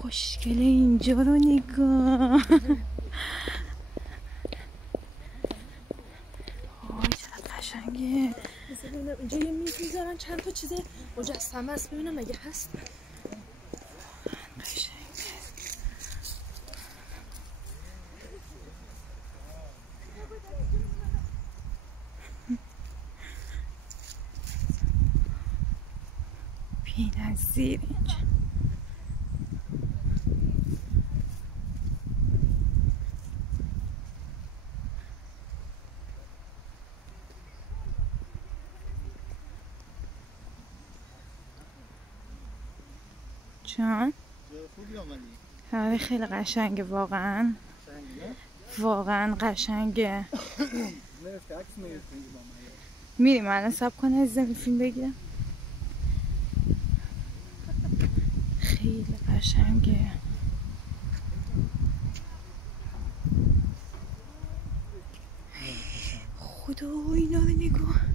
خوشگله اینجا رو نگاه. آی چقدر قشنگه. ببینم اینجا یه میز میذارن چند تا چیز مجسمه است، ببینم مگه هست. قشنگه. بی‌نظیر اینجا. چون؟ آره خیلی قشنگه واقعا. واقعا قشنگه. میریم الان صبر کن عزیزم فیلم بگیرم. خیلی قشنگه. خدا اینا رو نگاه.